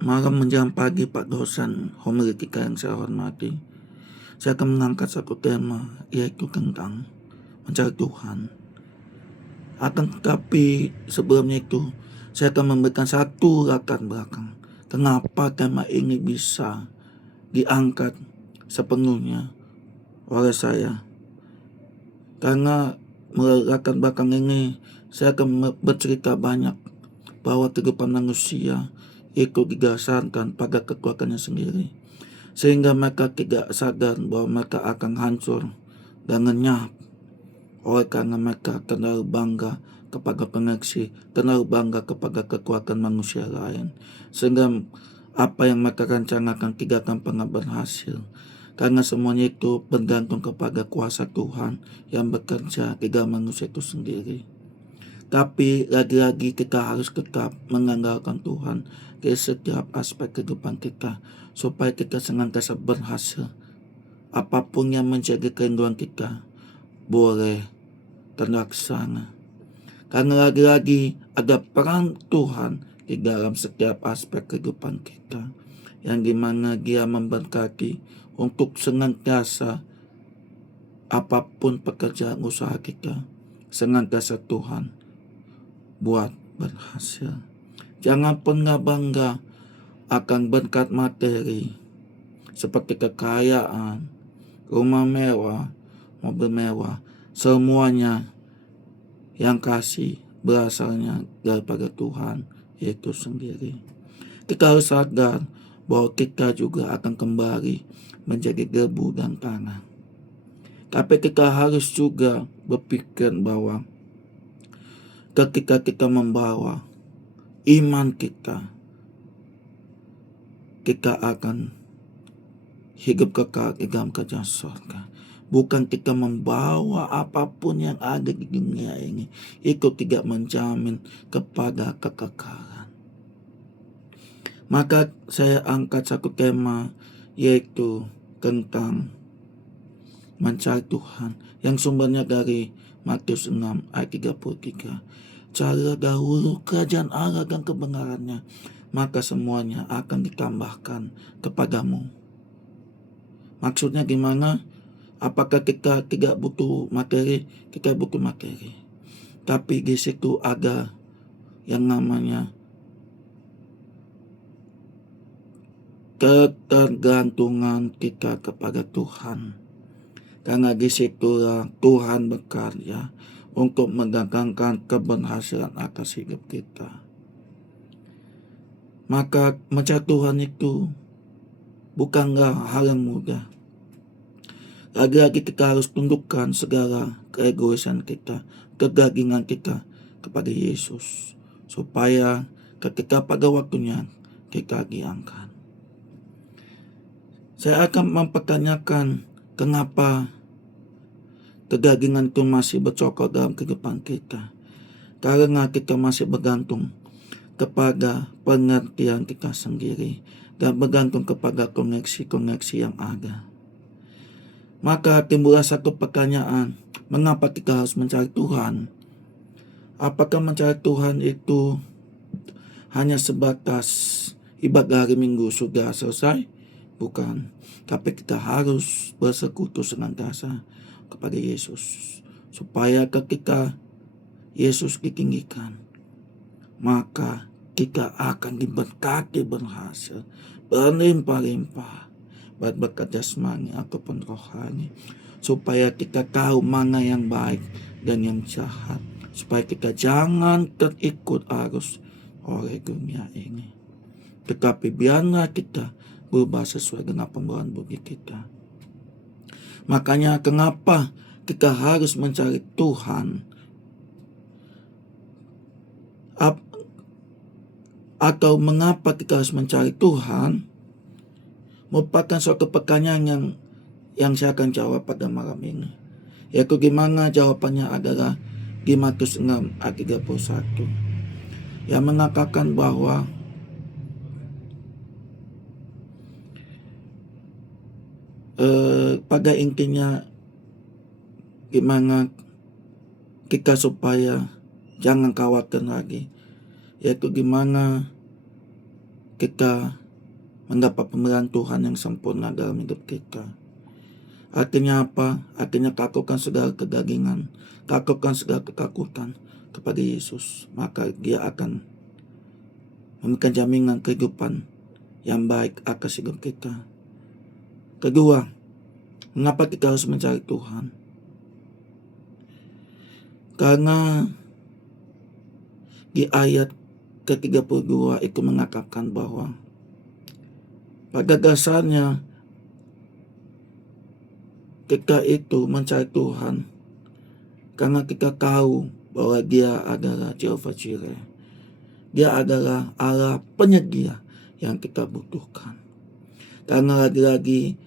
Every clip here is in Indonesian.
Malam menjelang pagi Pak dosen homilika kita yang saya hormati, saya akan mengangkat satu tema, yaitu tentang mencari Tuhan. Akan tetapi sebelumnya itu, saya akan memberikan satu latar belakang kenapa tema ini bisa diangkat sepenuhnya oleh saya. Karena melalui latar belakang ini, saya akan bercerita banyak bahwa kehidupan manusia itu didasarkan pada kekuatannya sendiri, sehingga mereka tidak sadar bahwa mereka akan hancur dan lenyap oleh karena mereka terlalu bangga kepada koneksi, terlalu bangga kepada kekuatan manusia lain, sehingga apa yang mereka rencanakan tidak akan pernah berhasil, karena semuanya itu bergantung kepada kuasa Tuhan yang bekerja di dalam manusia itu sendiri. Tapi lagi-lagi kita harus tetap mengandalkan Tuhan di setiap aspek kehidupan kita, supaya kita senantiasa berhasil. Apapun yang menjadi kerinduan kita boleh terlaksana. Karena lagi-lagi ada peran Tuhan di dalam setiap aspek kehidupan kita, yang dimana Dia memberkati untuk senantiasa apapun pekerjaan usaha kita, senantiasa Tuhan buat berhasil. Jangan pernah bangga akan berkat materi seperti kekayaan, rumah mewah, mobil mewah. Semuanya yang kasih berasalnya daripada Tuhan itu sendiri. Kita harus sadar bahwa kita juga akan kembali menjadi debu dan tanah. Tapi kita harus juga berpikir bahwa ketika kita membawa iman kita akan hidup kekal di dalam kerajaan surga. Bukan kita membawa apapun yang ada di dunia ini, itu tidak menjamin kepada kekekalan. Maka saya angkat satu tema, yaitu tentang mencari Tuhan, yang sumbernya dari Matius 6 ayat 33. Carilah dahulu kerajaan Allah dan kebenarannya, maka semuanya akan ditambahkan kepadamu. Maksudnya gimana? Apakah kita tidak butuh materi? Kita butuh materi. Tapi di situ ada yang namanya ketergantungan kita kepada Tuhan. Karena di situlah Tuhan bekerja untuk mendatangkan keberhasilan atas hidup kita. Maka mencari Tuhan itu bukanlah hal yang mudah. Lagi-lagi kita harus tundukkan segala keegoisan kita, kedagingan kita kepada Yesus, supaya ketika pada waktunya kita diangkat. Saya akan mempertanyakan kenapa kedagingan itu masih bercokol dalam kehidupan kita. Karena kita masih bergantung kepada pengertian kita sendiri dan bergantung kepada koneksi-koneksi yang ada. Maka timbullah satu pertanyaan, mengapa kita harus mencari Tuhan? Apakah mencari Tuhan itu hanya sebatas ibadah hari Minggu sudah selesai? Bukan. Tapi kita harus bersekutu senantiasa kepada Yesus, supaya ketika Yesus ditinggikan, maka kita akan diberkati berhasil berlimpah-limpah, baik berkat jasmani ataupun rohani, supaya kita tahu mana yang baik dan yang jahat, supaya kita jangan terikut arus oleh dunia ini, tetapi biarlah kita berubah sesuai dengan pembawaan budi kita. Makanya kenapa kita harus mencari Tuhan, atau mengapa kita harus mencari Tuhan, merupakan suatu pertanyaan yang saya akan jawab pada malam ini. Yaitu gimana jawabannya adalah di Matius 6 ayat 31, yang mengatakan bahwa pada intinya gimana kita supaya jangan khawatir lagi, yaitu gimana kita mendapat pemberian Tuhan yang sempurna dalam hidup kita. Artinya apa? Artinya takutkan segala kedagingan, takutkan segala ketakutan kepada Yesus, maka Dia akan memberikan jaminan kehidupan yang baik atas hidup kita. Kedua, mengapa kita harus mencari Tuhan? Karena di ayat ke-32 itu mengatakan bahwa pada dasarnya kita itu mencari Tuhan karena kita tahu bahwa Dia adalah Jehovah Jireh. Dia adalah Allah penyedia yang kita butuhkan. Karena lagi-lagi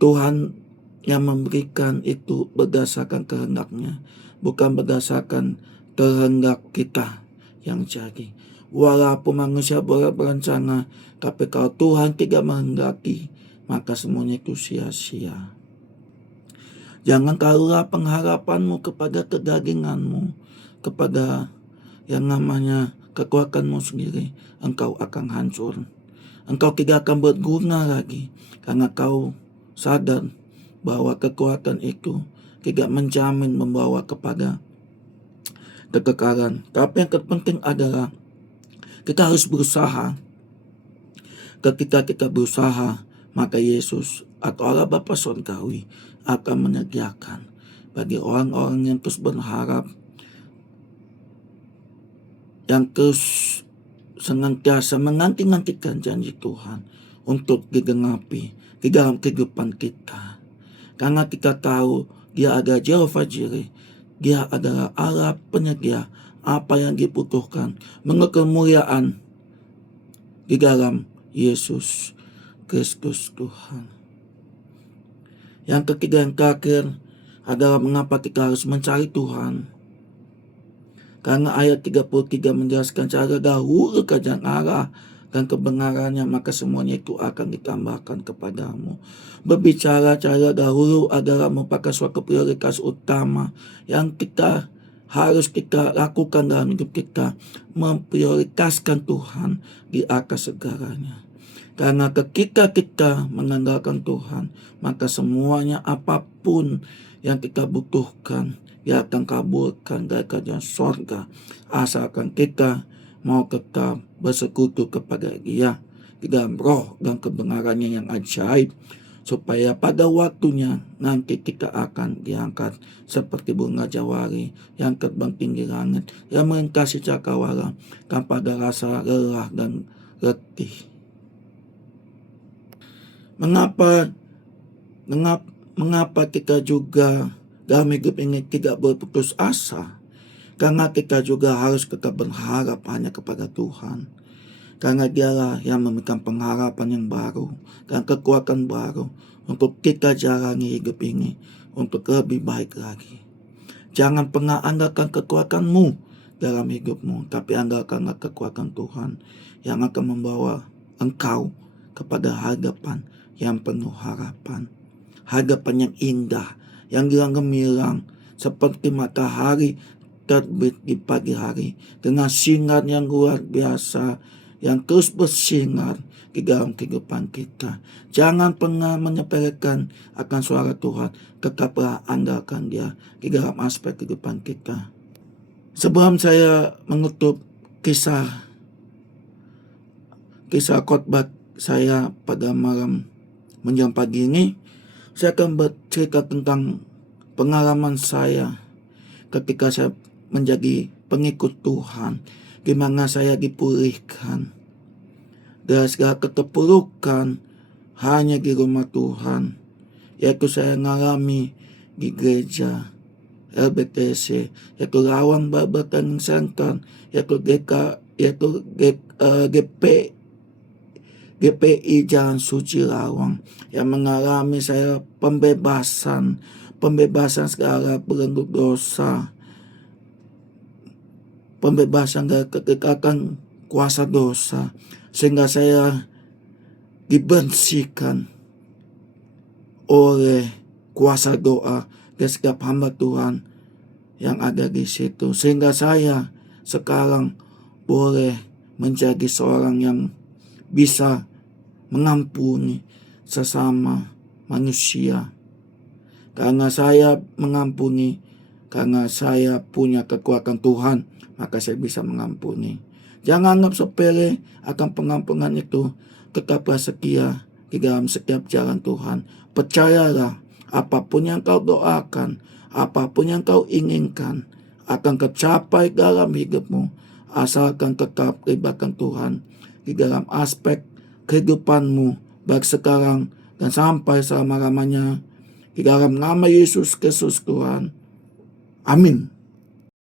Tuhan yang memberikan itu berdasarkan kehendak-Nya, bukan berdasarkan kehendak kita yang jadi. Walaupun manusia boleh berencana, tapi kalau Tuhan tidak menghendaki, maka semuanya itu sia-sia. Jangan taruhlah pengharapanmu kepada kedaginganmu, kepada yang namanya kekuatanmu sendiri. Engkau akan hancur. Engkau tidak akan berguna lagi, karena kau sadar bahwa kekuatan itu tidak menjamin membawa kepada kekekalan. Tapi yang terpenting adalah kita harus berusaha. Ketika kita berusaha, maka Yesus atau Allah Bapa Surgawi akan menyediakan bagi orang-orang yang terus berharap, yang terus senantiasa menanti-nantikan janji Tuhan untuk digenapi di dalam kehidupan kita. Karena kita tahu Dia adalah Jehovah Jireh, Dia adalah Allah penyedia apa yang dibutuhkan, menurut kemuliaan di dalam Yesus Kristus Tuhan. Yang ketiga, yang terakhir adalah mengapa kita harus mencari Tuhan. Karena ayat 33 menjelaskan cara dahulu kerajaan Allah dan kebenarannya, maka semuanya itu akan ditambahkan kepadamu. Berbicara cara dahulu adalah merupakan suatu prioritas utama yang harus kita lakukan dalam hidup kita, memprioritaskan Tuhan di atas segalanya. Karena ketika kita mengandalkan Tuhan, maka semuanya apapun yang kita butuhkan, Dia akan kabulkan dari kerajaan sorga, asalkan kita mau tetap bersekutu kepada Dia di dalam roh dan kebenarannya yang ajaib, supaya pada waktunya nanti kita akan diangkat seperti bunga jawari yang terbang tinggi langit, yang melintasi cakrawala tanpa ada rasa lelah dan letih. Mengapa kita juga dalam hidup ini tidak berputus asa? Karena kita juga harus tetap berharap hanya kepada Tuhan. Karena Dialah yang memberikan pengharapan yang baru dan kekuatan baru untuk kita jalani hidup ini untuk lebih baik lagi. Jangan pernah andalkan kekuatanmu dalam hidupmu, tapi andalkanlah kekuatan Tuhan yang akan membawa engkau kepada hadapan yang penuh harapan. Hadapan yang indah, yang gemilang seperti matahari terbit di pagi hari dengan sinar yang luar biasa yang terus bersinar di dalam kehidupan kita. Jangan pernah menyepelekan akan suara Tuhan, tetaplah andalkan Dia di dalam aspek kehidupan kita. Sebelum saya menutup kisah khotbah saya pada malam menjelang pagi ini, saya akan bercerita tentang pengalaman saya ketika saya menjadi pengikut Tuhan, di mana saya dipulihkan dari segala keterpurukan hanya di rumah Tuhan, yaitu saya mengalami di gereja LBTC, yaitu Lawang Bible Training Center, yaitu GPI Jalan Suci Lawang, yang mengalami saya pembebasan segala belenggu dosa, pembebasan dari kekekalan kuasa dosa, sehingga saya dibersihkan oleh kuasa doa dari setiap hamba Tuhan yang ada di situ, sehingga saya sekarang boleh menjadi seorang yang bisa mengampuni sesama manusia. Karena saya mengampuni, karena saya punya kekuatan Tuhan, maka saya bisa mengampuni. Jangan anggap sepele akan pengampunan itu. Tetaplah setia di dalam setiap jalan Tuhan. Percayalah, apapun yang kau doakan, apapun yang kau inginkan, akan tercapai dalam hidupmu, asalkan tetap libatkan Tuhan di dalam aspek kehidupanmu, baik sekarang dan sampai selama-lamanya. Di dalam nama Yesus Kristus Tuhan. Amin.